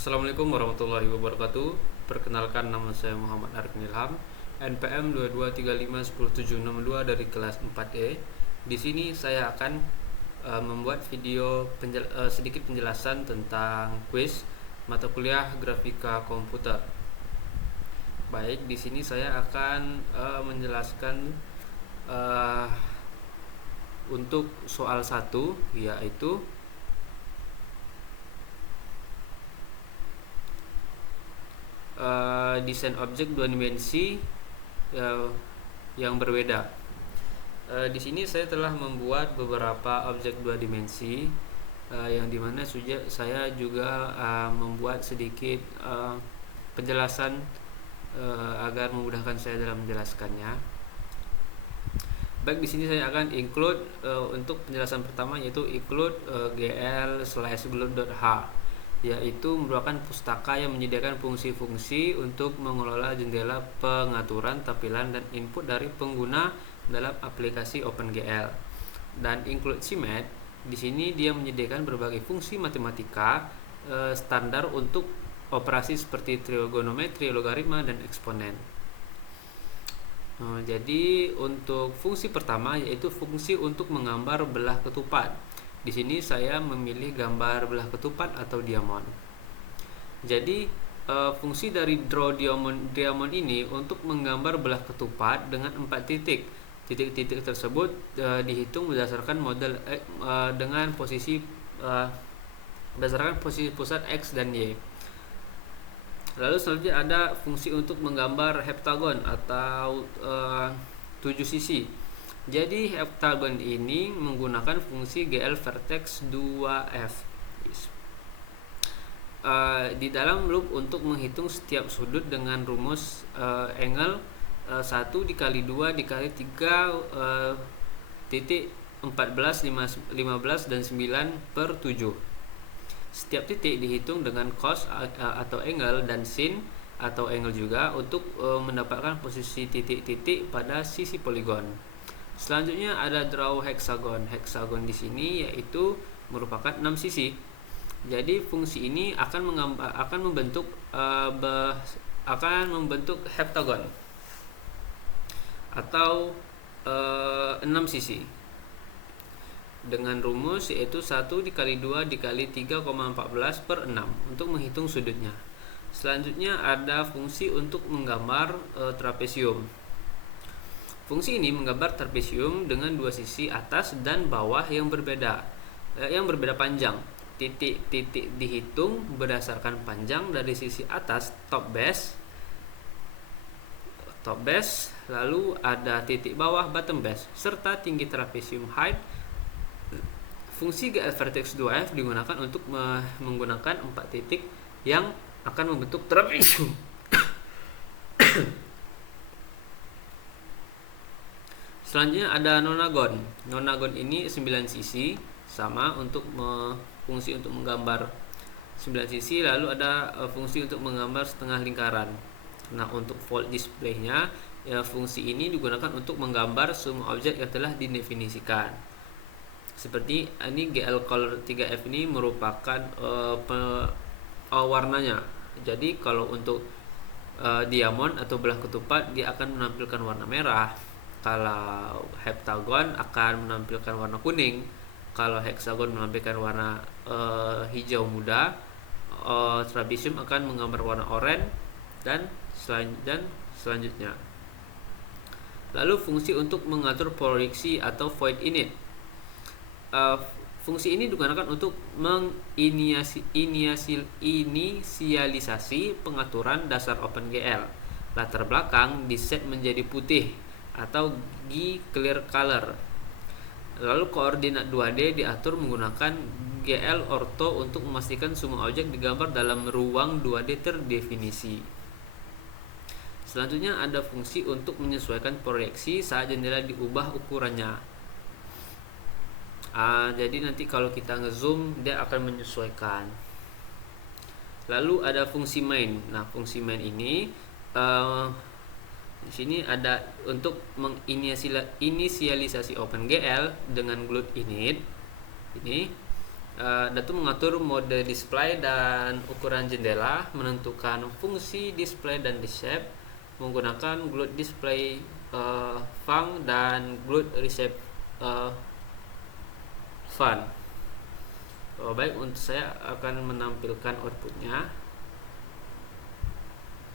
Assalamualaikum warahmatullahi wabarakatuh. Perkenalkan, nama saya Muhammad Arifin Ilham, NPM 22351072 dari kelas 4E. Di sini saya akan membuat video sedikit penjelasan tentang kuis mata kuliah grafika komputer. Baik, di sini saya akan menjelaskan uh, untuk soal 1, yaitu desain objek dua dimensi yang berbeda. Di sini saya telah membuat beberapa objek dua dimensi, yang dimana saya juga membuat sedikit penjelasan agar memudahkan saya dalam menjelaskannya. Baik, di sini saya akan include untuk penjelasan pertama, yaitu include gl/globe.h, yaitu merupakan pustaka yang menyediakan fungsi-fungsi untuk mengelola jendela pengaturan tampilan dan input dari pengguna dalam aplikasi OpenGL. Dan include CMAT, di sini dia menyediakan berbagai fungsi matematika standar untuk operasi seperti trigonometri, logaritma, dan eksponen. Jadi untuk fungsi pertama, yaitu fungsi untuk menggambar belah ketupat. Di sini saya memilih gambar belah ketupat atau diamond. Jadi fungsi dari draw diamond ini untuk menggambar belah ketupat dengan 4 titik. Titik-titik tersebut dihitung berdasarkan model dengan posisi berdasarkan posisi pusat X dan Y. Lalu selanjutnya ada fungsi untuk menggambar heptagon atau 7 sisi. Jadi heptagon ini menggunakan fungsi GL vertex 2F di dalam loop untuk menghitung setiap sudut dengan rumus angle 1 dikali 2 dikali 3 titik 14, 15 dan 9 per 7. Setiap titik dihitung dengan cos atau angle dan sin atau angle juga untuk mendapatkan posisi titik-titik pada sisi poligon. Selanjutnya ada draw hexagon. Hexagon di sini yaitu merupakan 6 sisi. Jadi fungsi ini akan membentuk heptagon atau 6 sisi dengan rumus yaitu 1 dikali 2 dikali 3,14 per 6 untuk menghitung sudutnya. Selanjutnya ada fungsi untuk menggambar trapesium. Fungsi ini menggambar trapesium dengan dua sisi atas dan bawah yang berbeda panjang. Titik-titik dihitung berdasarkan panjang dari sisi atas top base, lalu ada titik bawah bottom base, serta tinggi trapesium height. Fungsi GL vertex 2F digunakan untuk menggunakan 4 titik yang akan membentuk trapesium. Selanjutnya ada nonagon. Nonagon ini 9 sisi, sama untuk fungsi untuk menggambar 9 sisi. Lalu ada fungsi untuk menggambar setengah lingkaran. Nah, untuk fold display-nya, fungsi ini digunakan untuk menggambar semua objek yang telah didefinisikan. Seperti ini GL color 3F ini merupakan warnanya. Jadi kalau untuk diamond atau belah ketupat, dia akan menampilkan warna merah. Kalau heptagon akan menampilkan warna kuning. Kalau hexagon menampilkan warna hijau muda. Trapesium akan menggambar warna oranye dan selanjutnya. Lalu fungsi untuk mengatur proyeksi atau void init. Fungsi ini digunakan untuk menginisialisasi pengaturan dasar OpenGL. Latar belakang diset menjadi putih atau clear color. Lalu koordinat 2D diatur menggunakan GL ortho untuk memastikan semua objek digambar dalam ruang 2D terdefinisi. Selanjutnya ada fungsi untuk menyesuaikan proyeksi saat jendela diubah ukurannya. Jadi nanti kalau kita ngezoom, dia akan menyesuaikan. Lalu ada fungsi main. Nah, fungsi main ini di sini ada untuk menginisialisasi OpenGL dengan glute init. Ini Datu mengatur mode display dan ukuran jendela, menentukan fungsi display dan reshape menggunakan glued display func dan glued reshape fun. Baik, untuk saya akan menampilkan outputnya.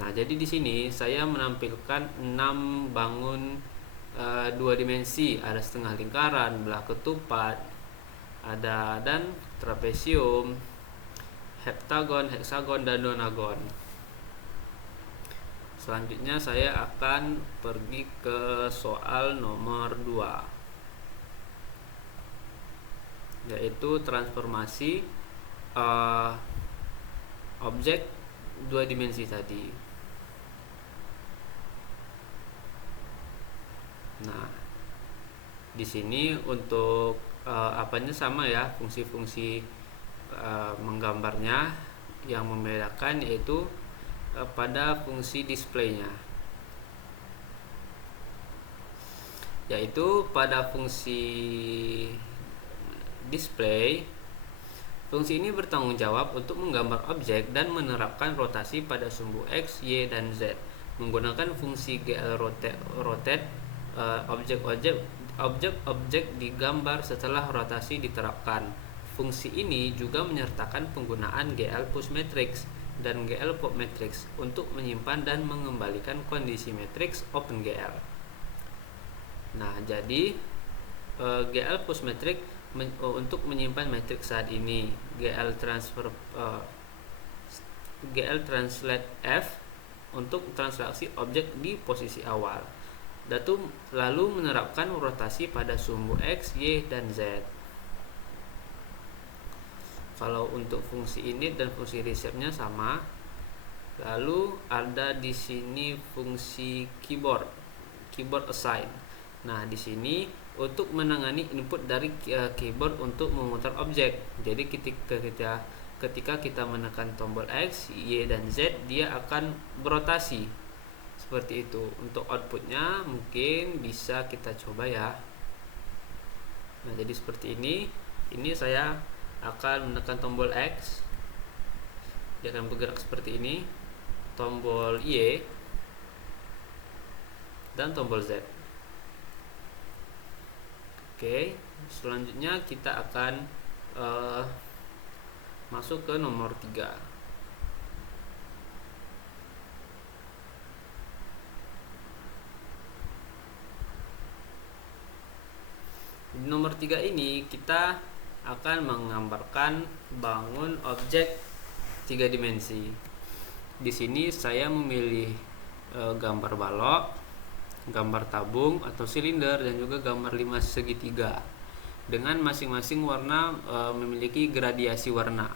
Nah, jadi di sini saya menampilkan 6 bangun 2 dimensi, ada setengah lingkaran, belah ketupat, ada dan trapesium, heptagon, heksagon, dan nonagon. Selanjutnya saya akan pergi ke soal nomor 2, yaitu transformasi objek 2 dimensi tadi. Nah, di sini untuk apanya sama ya, fungsi-fungsi menggambarnya. Yang membedakan yaitu pada fungsi displaynya, yaitu pada fungsi display. Fungsi ini bertanggung jawab untuk menggambar objek dan menerapkan rotasi pada sumbu X, Y, dan Z. Menggunakan fungsi GL rotate, objek digambar setelah rotasi diterapkan. Fungsi ini juga menyertakan penggunaan GL push matrix dan GL pop matrix untuk menyimpan dan mengembalikan kondisi matriks OpenGL. Nah, jadi GL push matrix untuk menyimpan matriks saat ini, GL translate F untuk translasi objek di posisi awal. Datu lalu menerapkan rotasi pada sumbu X, Y, dan Z. Kalau untuk fungsi init dan fungsi reshape-nya sama. Lalu ada di sini fungsi keyboard assign. Nah, di sini untuk menangani input dari keyboard untuk memutar objek. Jadi ketika kita menekan tombol X, Y, dan Z, dia akan berotasi seperti itu. Untuk outputnya mungkin bisa kita coba ya. Nah, jadi seperti ini. Ini saya akan menekan tombol X, dia akan bergerak seperti ini, tombol Y, dan tombol Z. Oke, selanjutnya kita akan masuk ke nomor 3. Di nomor 3 ini kita akan menggambarkan bangun objek 3 dimensi. Di sini saya memilih gambar balok, gambar tabung atau silinder, dan juga gambar 5 segitiga dengan masing-masing warna memiliki gradiasi warna.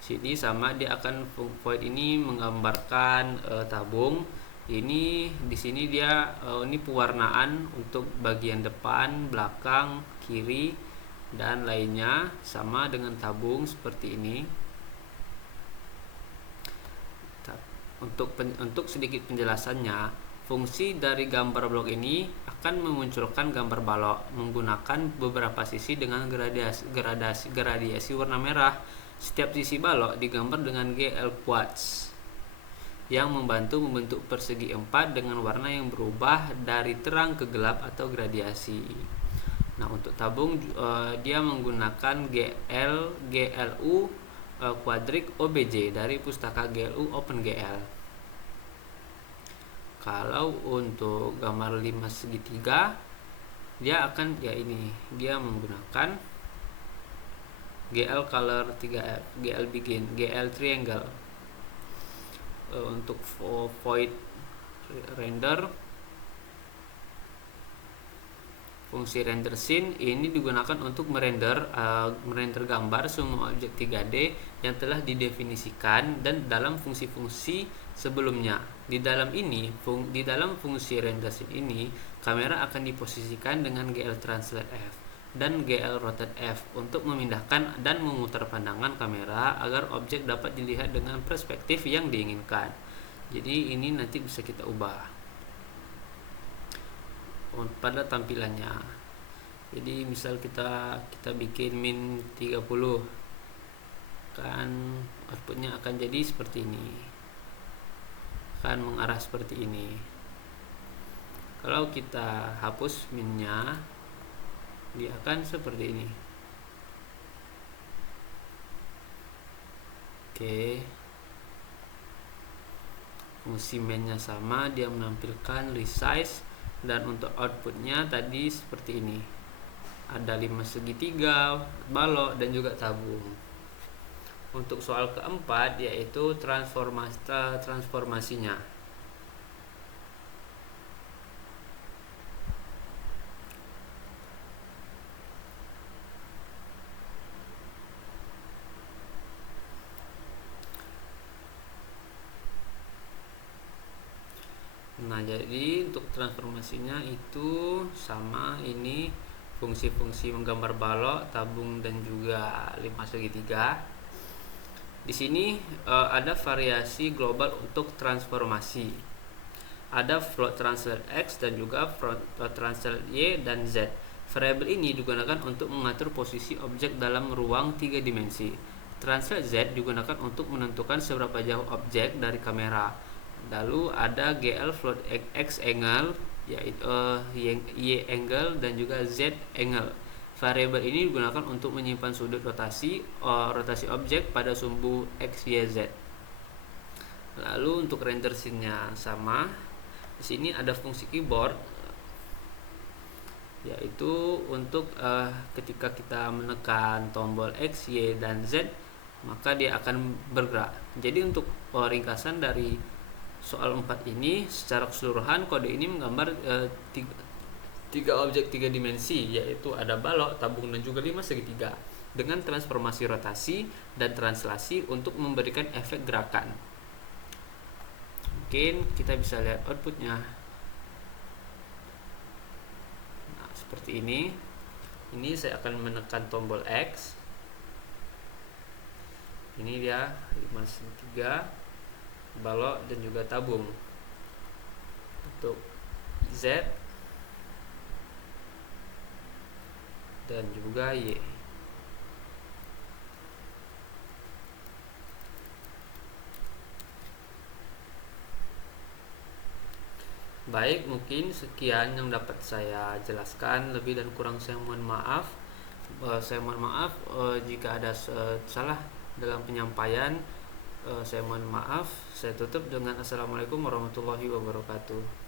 Sini sama, dia akan void ini menggambarkan tabung. Ini di sini dia ini pewarnaan untuk bagian depan, belakang, kiri, dan lainnya, sama dengan tabung seperti ini. Untuk sedikit penjelasannya, fungsi dari gambar blok ini akan memunculkan gambar balok menggunakan beberapa sisi dengan gradiasi warna merah. Setiap sisi balok digambar dengan GL quartz yang membentuk persegi 4 dengan warna yang berubah dari terang ke gelap atau gradiasi. Nah, untuk tabung dia menggunakan GLU Quadric OBJ dari pustaka GLU OpenGL. Kalau untuk gambar 5 segitiga, dia akan dia menggunakan GL Color 3F, GL Begin, GL Triangle. Untuk void render, fungsi render scene ini digunakan untuk merender gambar semua objek 3D yang telah didefinisikan dan dalam fungsi-fungsi sebelumnya. Di dalam fungsi render scene ini, kamera akan diposisikan dengan GL translate F dan GL rotate F untuk memindahkan dan memutar pandangan kamera agar objek dapat dilihat dengan perspektif yang diinginkan. Jadi ini nanti bisa kita ubah pada tampilannya. Jadi misal kita bikin min 30, kan outputnya akan jadi seperti ini, akan mengarah seperti ini. Kalau kita hapus minnya, dia akan seperti ini. Oke, fungsi mainnya sama, dia menampilkan resize, dan untuk outputnya tadi seperti ini, ada 5 segitiga, balok, dan juga tabung. Untuk soal keempat yaitu transformasinya. Nah, jadi untuk transformasinya itu sama, ini fungsi-fungsi menggambar balok, tabung, dan juga 5 segitiga. Di sini ada variasi global untuk transformasi. Ada float translate X dan juga float translate Y dan Z. Variabel ini digunakan untuk mengatur posisi objek dalam ruang 3 dimensi. Translate Z digunakan untuk menentukan seberapa jauh objek dari kamera. Lalu ada GL float X angle, yaitu Y angle, dan juga Z angle. Variabel ini digunakan untuk menyimpan sudut rotasi objek pada sumbu X, Y, Z. Lalu untuk render scene-nya sama. Di sini ada fungsi keyboard, yaitu untuk ketika kita menekan tombol X, Y, dan Z, maka dia akan bergerak. Jadi untuk ringkasan dari soal 4 ini, secara keseluruhan kode ini menggambar tiga objek 3 dimensi, yaitu ada balok, tabung, dan juga 5 segitiga, dengan transformasi rotasi dan translasi untuk memberikan efek gerakan. Mungkin kita bisa lihat outputnya. Nah, seperti ini. Ini saya akan menekan tombol X. Ini dia 5 segitiga, balok, dan juga tabung. Untuk Z dan juga Y. Baik, mungkin sekian yang dapat saya jelaskan. Lebih dan kurang saya mohon maaf. Jika ada salah dalam penyampaian. Saya mohon maaf. Saya tutup dengan assalamualaikum warahmatullahi wabarakatuh.